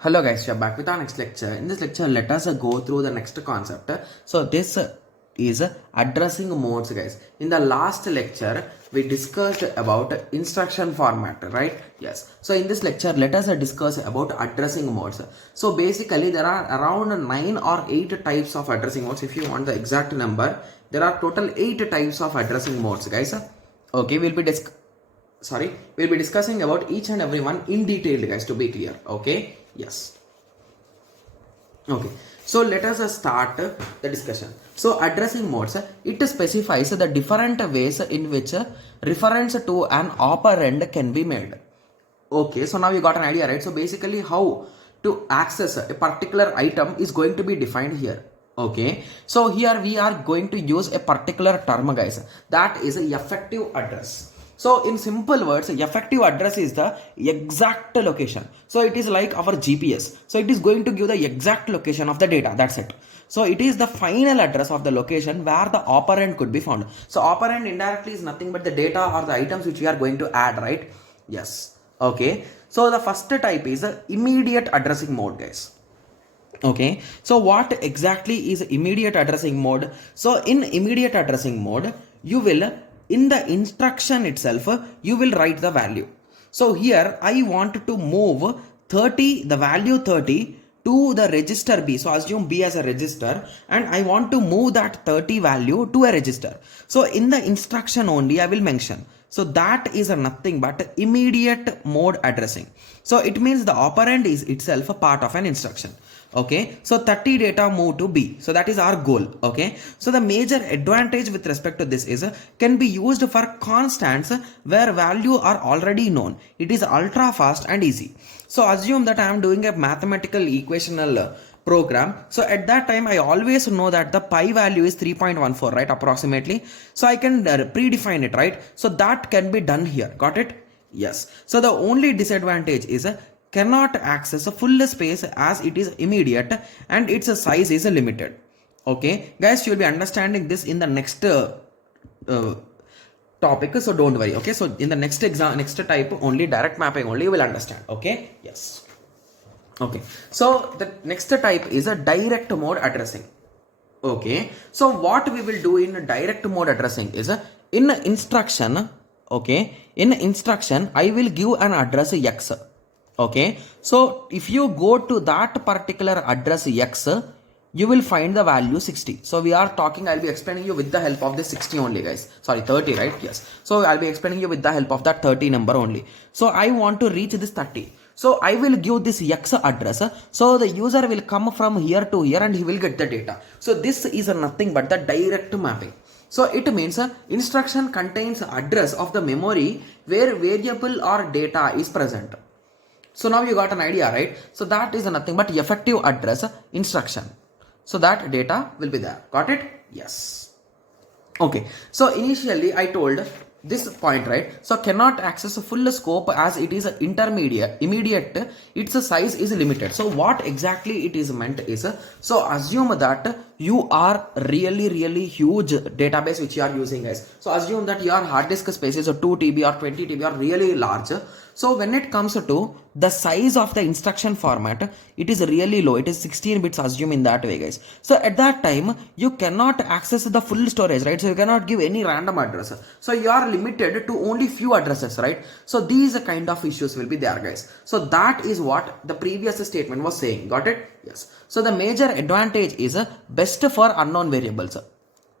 Hello guys, we are back with our next lecture. In this lecture, let us go through the next concept. So this is addressing modes, guys. In the last lecture, we discussed about instruction format, right? Yes. So in this lecture, let us discuss about addressing modes. So basically, there are around 9 or 8 types of addressing modes. If you want the exact number, there are total 8 types of addressing modes, guys. Okay, we'll be discussing about each and every one in detail, guys, to be clear. Okay, yes. Okay, so let us start the discussion. So addressing modes, it specifies the different ways in which reference to an operand can be made. Okay, so now you got an idea, right? So basically how to access a particular item is going to be defined here. Okay, so here we are going to use a particular term, guys, that is effective address. So in simple words, effective address is the exact location. So it is like our GPS. So it is going to give the exact location of the data. That's it. So it is the final address of the location where the operand could be found. So operand indirectly is nothing but the data or the items which we are going to add, right? Yes. Okay. So the first type is the immediate addressing mode, guys. Okay, so what exactly is immediate addressing mode? So in immediate addressing mode, you will, in the instruction itself, you will write the value. So here I want to move 30, the value 30 to the register B. So assume B as a register, and I want to move that 30 value to a register. So in the instruction only I will mention. So that is nothing but immediate mode addressing. So it means the operand is itself a part of an instruction. Okay, so 30 data move to B. So that is our goal. Okay, so the major advantage with respect to this is can be used for constants where value are already known. It is ultra fast and easy. So assume that I am doing a mathematical equational program. So at that time I always know that the pi value is 3.14, right, approximately. So I can predefine it, right? So that can be done here. Got it? Yes. So the only disadvantage is cannot access a full space as it is immediate and its size is limited. Okay, guys, you will be understanding this in the next topic, so don't worry. Okay, so in the next type only, direct mapping only, you will understand. Okay, yes. Okay, so the next type is a direct mode addressing. Okay, so what we will do in direct mode addressing is in instruction. Okay, in instruction I will give an address X. Okay, so if you go to that particular address X, you will find the value 60. So we are talking, I'll be explaining you with the help of this 60 only, guys. Sorry, 30, right? Yes. So I'll be explaining you with the help of that 30 number only. So I want to reach this 30. So I will give this X address. So the user will come from here to here and he will get the data. So this is nothing but the direct mapping. So it means instruction contains address of the memory where variable or data is present. So now you got an idea, right? So that is nothing but effective address instruction. So that data will be there. Got it? Yes. Okay. So initially I told this point, right? So cannot access a full scope as it is immediate, its size is limited. So what exactly it is meant is, so assume that you are really huge database which you are using, guys. So assume that your hard disk space is a 2 TB or 20 TB or really large. So when it comes to the size of the instruction format, it is really low. It is 16 bits, assume in that way, guys. So at that time, you cannot access the full storage, right? So you cannot give any random address. So you are limited to only few addresses, right? So these kind of issues will be there, guys. So that is what the previous statement was saying. Got it? Yes. So the major advantage is best for unknown variables.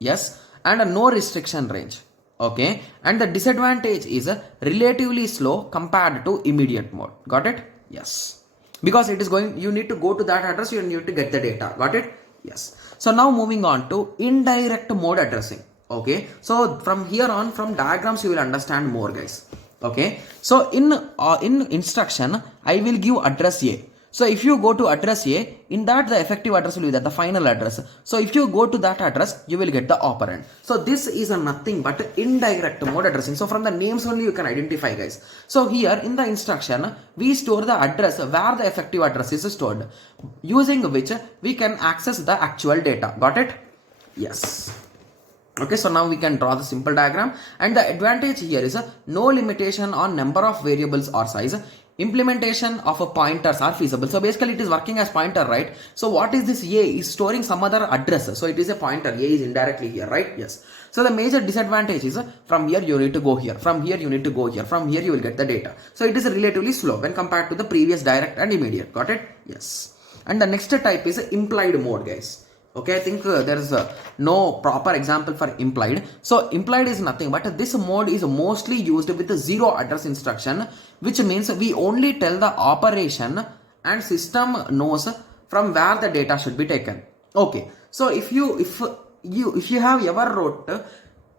Yes. And no restriction range. Okay, and the disadvantage is relatively slow compared to immediate mode. Got it? Yes, because it is going, you need to go to that address, you need to get the data. Got it? Yes. So now moving on to indirect mode addressing. Okay, so from here on, from diagrams you will understand more, guys. Okay, so in instruction I will give address A. So if you go to address A, in that the effective address will be that, the final address. So if you go to that address, you will get the operand. So this is nothing but indirect mode addressing. So from the names only you can identify, guys. So here in the instruction, we store the address where the effective address is stored, using which we can access the actual data. Got it? Yes. Okay, so now we can draw the simple diagram, and the advantage here is no limitation on number of variables or size. implementation of a pointers are feasible. So basically it is working as pointer, right? So what is this A? Is storing some other address. So it is a pointer. A is indirectly here, right? Yes. So the major disadvantage is from here you need to go here. From here you need to go here. From here you will get the data. So it is relatively slow when compared to the previous direct and immediate. Got it? Yes. And the next type is implied mode, guys. Okay, I think there is no proper example for implied. So implied is nothing but this mode is mostly used with the zero address instruction, which means we only tell the operation and system knows from where the data should be taken. Okay, so if you have ever wrote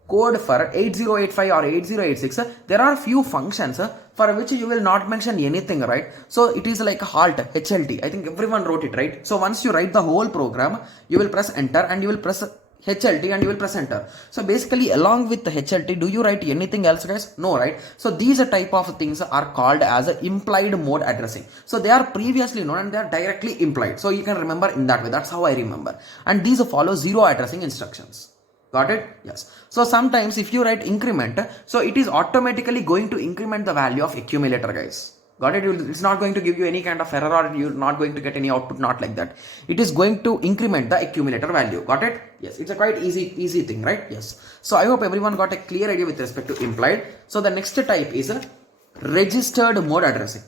code for 8085 or 8086, there are few functions for which you will not mention anything, right? So it is like halt, HLT. I think everyone wrote it, right? So once you write the whole program, you will press enter and you will press HLT and you will press enter. So basically along with the HLT, do you write anything else, guys? No, right? So these type of things are called as implied mode addressing. So they are previously known and they are directly implied. So you can remember in that way. That's how I remember. And these follow zero addressing instructions. Got it? Yes. So sometimes if you write increment, so it is automatically going to increment the value of accumulator, guys. Got it? It's not going to give you any kind of error or you're not going to get any output, not like that. It is going to increment the accumulator value. Got it? Yes. It's a quite easy thing, right? Yes. So I hope everyone got a clear idea with respect to implied. So the next type is registered mode addressing.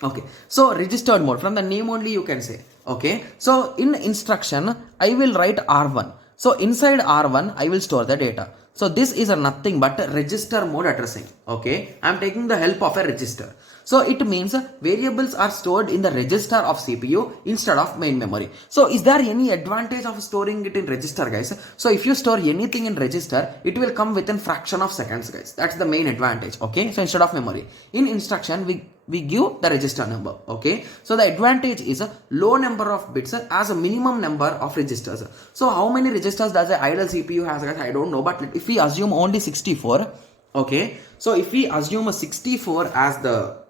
Okay. So registered mode, from the name only you can say. Okay. So in instruction, I will write R1. So inside R1, I will store the data. So this is nothing but register mode addressing. Okay, I am taking the help of a register. So it means variables are stored in the register of CPU instead of main memory. So is there any advantage of storing it in register, guys? So if you store anything in register, it will come within fraction of seconds, guys. That's the main advantage. Okay, so instead of memory, in instruction we give the register number. Okay, so the advantage is a low number of bits as a minimum number of registers. So how many registers does an idle CPU has, guys? I don't know, but if we assume only 64, okay, so if we assume a 64 as the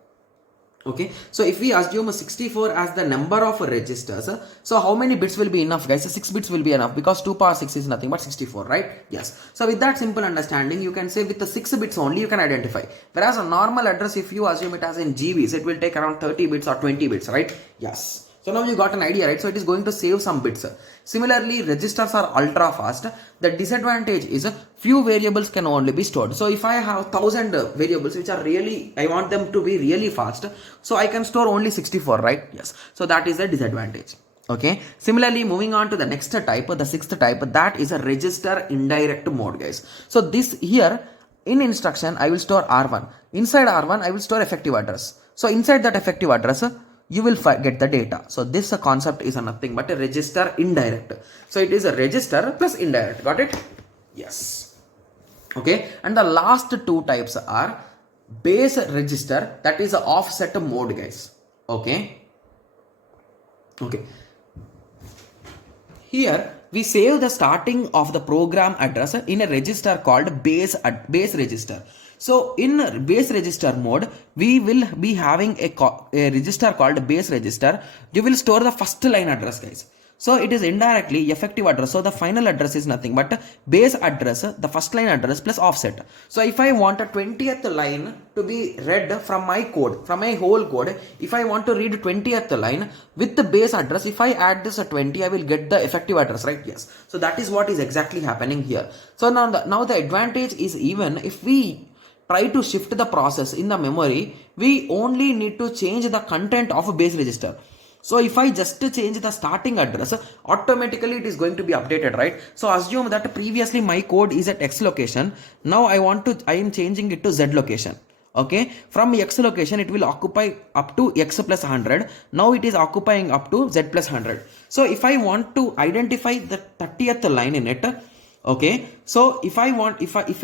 so if we assume 64 as the number of registers, so how many bits will be enough, guys? 6 bits will be enough because 2 power 6 is nothing but 64, right? Yes. So with that simple understanding, you can say with the 6 bits only you can identify. Whereas a normal address, if you assume it as in GBs, it will take around 30 bits or 20 bits, right? Yes. So now you got an idea, right? So it is going to save some bits. Similarly, registers are ultra fast. The disadvantage is few variables can only be stored. So if I have 1000 variables which are really, I want them to be really fast, so I can store only 64, right? Yes. So that is a disadvantage. Okay. Similarly, moving on to the next type, the sixth type, that is a register indirect mode, guys. So this here in instruction, I will store R1. Inside R1, I will store effective address. So inside that effective address, you will get the data. So this concept is nothing but a register indirect. So it is a register plus indirect. Got it? Yes. Okay. And the last two types are base register, that is a offset mode, guys. Okay. Okay. Here we save the starting of the program address in a register called base register. So in base register mode, we will be having a register called base register. You will store the first line address, guys. So it is indirectly effective address. So the final address is nothing but base address, the first line address plus offset. So if I want a 20th line to be read from my code, from my whole code, if I want to read 20th line with the base address, if I add this 20, I will get the effective address, right? Yes. So that is what is exactly happening here. So now the advantage is, even if we try to shift the process in the memory, we only need to change the content of a base register. So if I just change the starting address, automatically it is going to be updated, right? So assume that previously my code is at X location. Now I am changing it to Z location. Okay, from X location it will occupy up to X plus 100. Now it is occupying up to Z plus 100. So if I want to identify the 30th line in it, okay, so if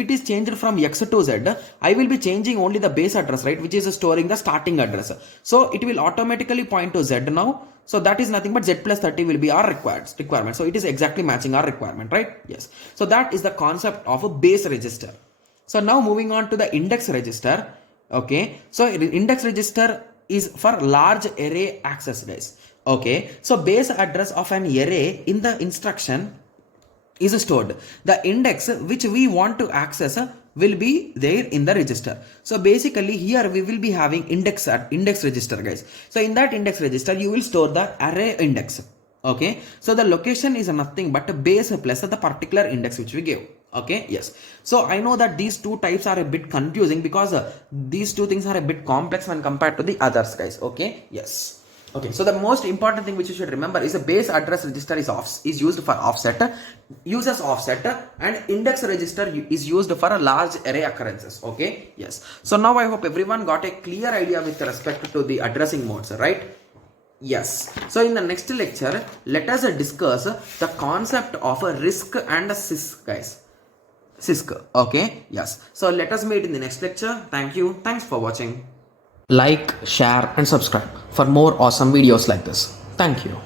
it is changed from X to Z, I will be changing only the base address, right, which is storing the starting address. So it will automatically point to Z now. So that is nothing but Z plus 30 will be our requirement. So it is exactly matching our requirement, right? Yes. So that is the concept of a base register. So now moving on to the index register. Okay, so index register is for large array access, guys. Okay, so base address of an array in the instruction is stored. The index which we want to access will be there in the register. So basically here we will be having index register, guys. So in that index register you will store the array index. Okay, so the location is nothing but a base plus the particular index which we gave. Okay, yes. So I know that these two types are a bit confusing because these two things are a bit complex when compared to the others, guys. Okay, yes. Okay, so the most important thing which you should remember is the base address register is used for offset, uses offset, and index register is used for a large array occurrences. Okay, yes. So now I hope everyone got a clear idea with respect to the addressing modes, right? Yes. So in the next lecture, let us discuss the concept of a RISC and a CISC, guys. CISC. Okay. Yes. So let us meet in the next lecture. Thank you. Thanks for watching. Like, share, and subscribe for more awesome videos like this. Thank you.